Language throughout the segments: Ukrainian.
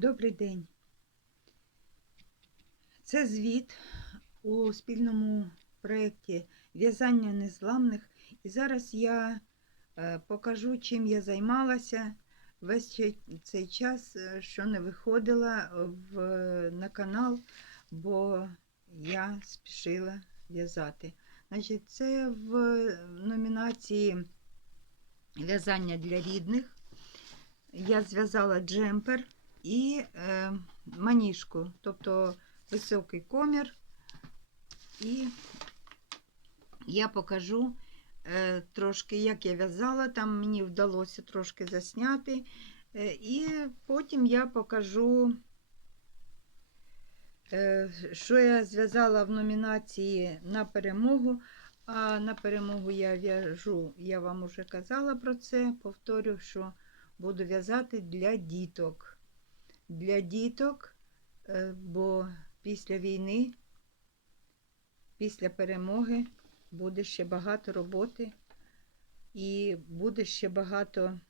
Добрий день. Це звіт у спільному проєкті В'язання незламних. І зараз я е, покажу, чим я займалася весь цей- час, е, що не виходила в, на канал, бо я спішила в'язати. Значить, це в номінації В'язання для рідних. Я зв'язала джемпер і е, маніжку, тобто високий комір. І я покажу е, трошки, як я в'язала, там мені вдалося трошки засняти. Е, і потім я покажу, е, що я зв'язала в номінації на перемогу. А на перемогу я в'яжу, я вам уже казала про це, повторю, що буду в'язати для діток. Для діток, е, бо після війни, після перемоги буде ще багато роботи і буде ще багато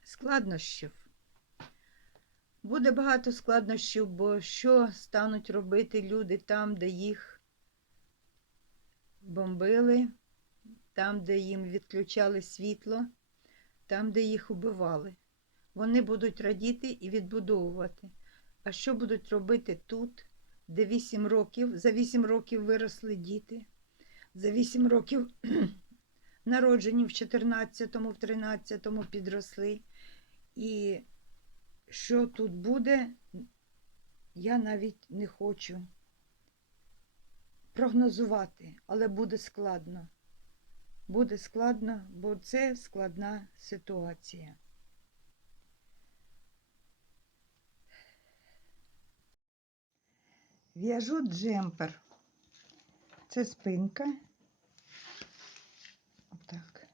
складнощів. Буде багато складнощів, бо що стануть робити люди там, де їх бомбили, там, де їм відключали світло, там, де їх убивали. Вони будуть радіти і відбудовувати. А що будуть робити тут, де 8 років, за 8 років виросли діти, за 8 років народжені в 14-му, в 13-му підросли. І що тут буде, я навіть не хочу прогнозувати, але буде складно. Буде складно, бо це складна ситуація. В'яжу джемпер. Це спинка. Отак.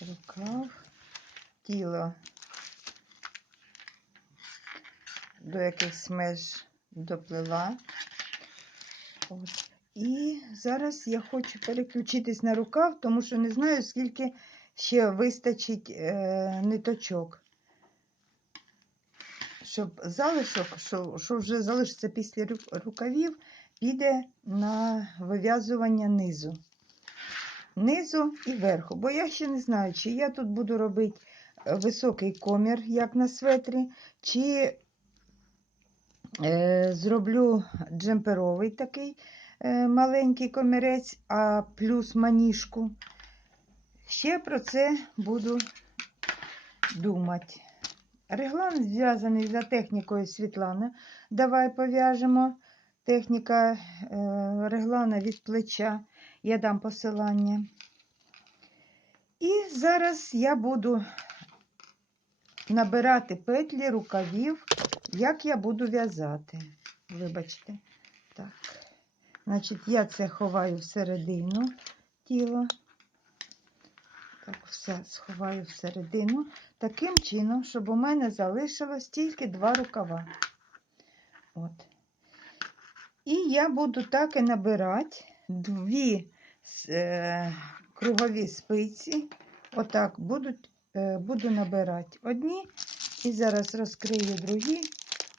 Рукав, тіло до якихось меж доплила. От. І зараз я хочу переключитись на рукав, тому що не знаю, скільки ще вистачить е, ниточок. Щоб залишок, що, що вже залишиться після рукавів, піде на вив'язування низу. Низу і верху. Бо я ще не знаю, чи я тут буду робити е, високий комір, як на светрі, чи е, зроблю джемперовий такий е, маленький комірець, а плюс маніжку. Ще про це буду думати. Реглан зв'язаний за технікою Світлани. Давай пов'яжемо. Техніка е, реглана від плеча. Я дам посилання. І зараз я буду набирати петлі рукавів, як я буду в'язати. Вибачте. Так. Значить, я це ховаю всередину тіла. Все сховаю всередину. Таким чином, щоб у мене залишилось тільки два рукава. От. І я буду так і набирати дві е, кругові спиці. Отак будуть, е, буду набирати одні. І зараз розкрию другі.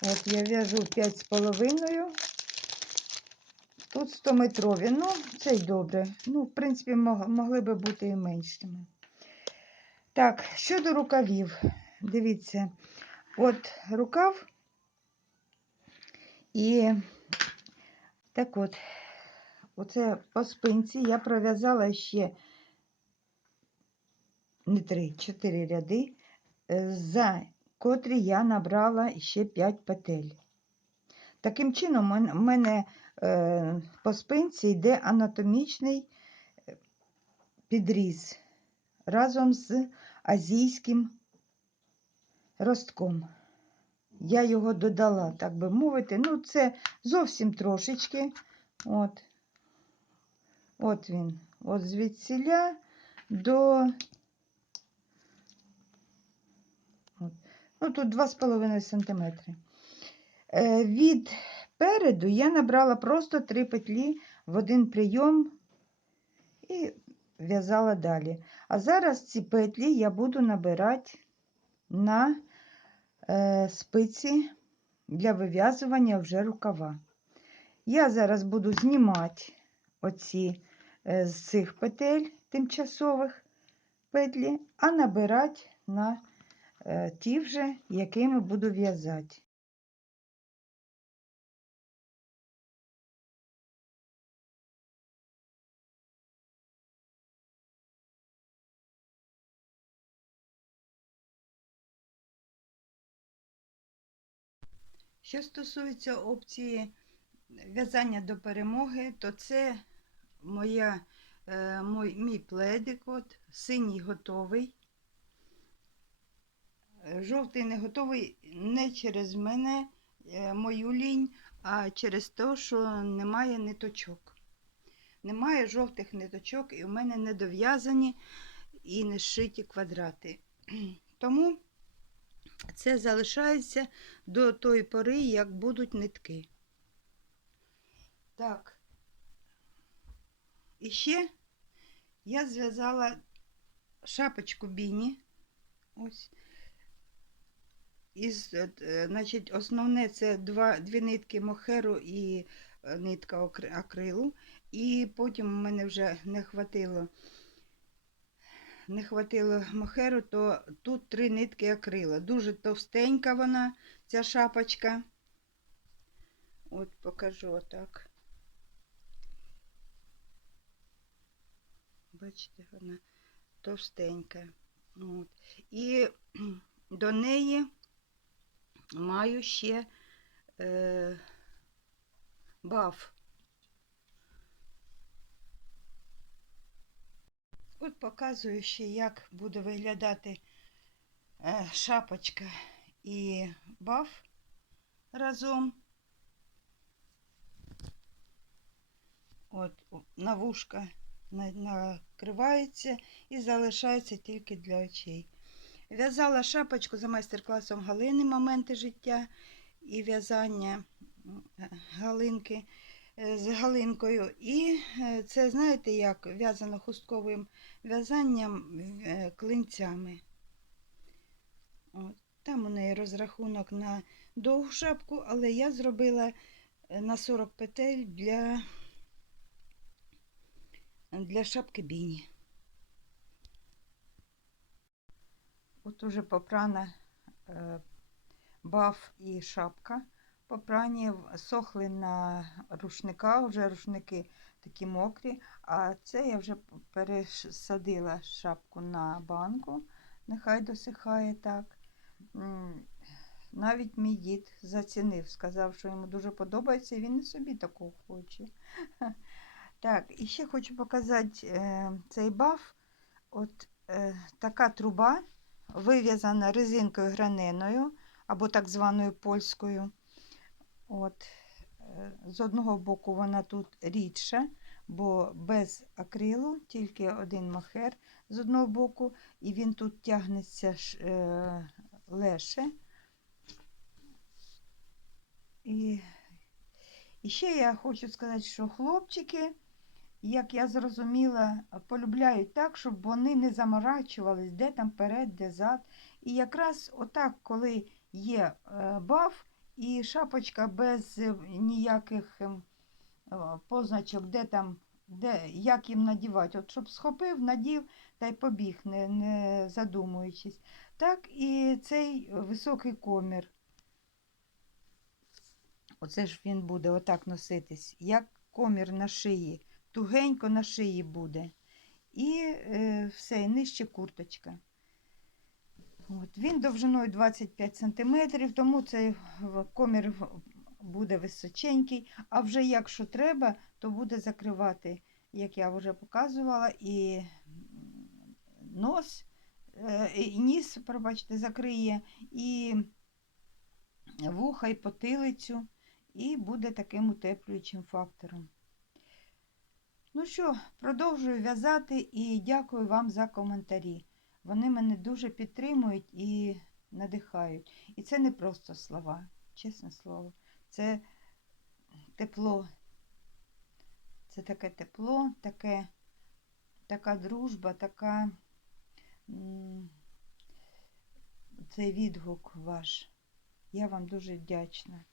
От я в'яжу 5,5. Тут 100 метрові. Ну, це й добре. Ну, в принципі, могли би бути і меншими. Так, щодо рукавів, дивіться, от рукав і так от, оце по спинці я пров'язала ще не три, чотири ряди, е, за котрі я набрала ще 5 петель. Таким чином, у мене е, по спинці йде анатомічний е, підріз разом з азійським ростком. Я його додала, так би мовити. Ну, це зовсім трошечки. От, от він. От звідсіля до. От. Ну, тут 2,5 см. Е, від переду я набрала просто три петлі в один прийом і в'язала далі. А зараз ці петлі я буду набирати на е, спиці для вив'язування вже рукава. Я зараз буду знімати оці е, з цих петель тимчасових петлі, а набирати на е, ті вже, якими буду в'язати. Що стосується опції в'язання до перемоги, то це моя, е, мой, мій пледик, синій готовий. Жовтий не готовий не через мене, е, мою лінь, а через те, що немає ниточок. Немає жовтих ниточок, і в мене не дов'язані і не зшиті квадрати. Тому це залишається до тої пори, як будуть нитки. Так. І ще я зв'язала шапочку біні. Ось. Із, е, значить, основне це два, дві нитки мохеру і е, нитка акрилу. І потім у мене вже не хватило не хватило мохеру, то тут три нитки акрила. Дуже товстенька вона, ця шапочка. От покажу отак. Бачите, вона товстенька. От. І до неї маю ще е, баф. От показую ще, як буде виглядати е, шапочка і баф разом. От на накривається і залишається тільки для очей. В'язала шапочку за майстер-класом Галини моменти життя і в'язання е, галинки з галинкою. І е, це, знаєте, як в'язано хустковим в'язанням е, клинцями. Там у неї розрахунок на довгу шапку, але я зробила е, на 40 петель для, для шапки біні. От уже попрана е, баф і шапка. Попрані сохли на рушника, вже рушники такі мокрі, а це я вже пересадила шапку на банку, нехай досихає так. Навіть мій дід зацінив, сказав, що йому дуже подобається, і він і собі такого хоче. Так, і ще хочу показати е, цей баф. От е, така труба, вив'язана резинкою граненою або так званою польською. От, е, з одного боку вона тут рідша, бо без акрилу, тільки один махер з одного боку, і він тут тягнеться е, леше. І, і ще я хочу сказати, що хлопчики, як я зрозуміла, полюбляють так, щоб вони не заморачувались, де там перед, де зад. І якраз отак, коли є е, баф і шапочка без е, ніяких ем, е, позначок, де там, де, як їм надівати. От щоб схопив, надів та й побіг, не, не задумуючись. Так і цей високий комір. Оце ж він буде отак носитись, як комір на шиї, тугенько на шиї буде. І е, все, нижче курточка. От, він довжиною 25 см, тому цей комір буде височенький, а вже якщо треба, то буде закривати, як я вже показувала, і нос, е, і ніс, пробачте, закриє, і вуха, і потилицю, і буде таким утеплюючим фактором. Ну що, продовжую в'язати і дякую вам за коментарі. Вони мене дуже підтримують і надихають. І це не просто слова, чесне слово. Це тепло. Це таке тепло, таке, така дружба, така цей відгук ваш Я вам дуже вдячна.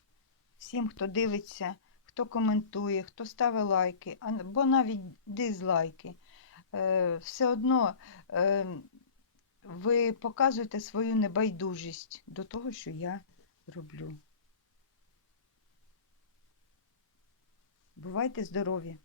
Всім, хто дивиться, хто коментує, хто ставить лайки, або навіть дизлайки. Е, все одно е, ви показуєте свою небайдужість до того, що я роблю. Бувайте здорові!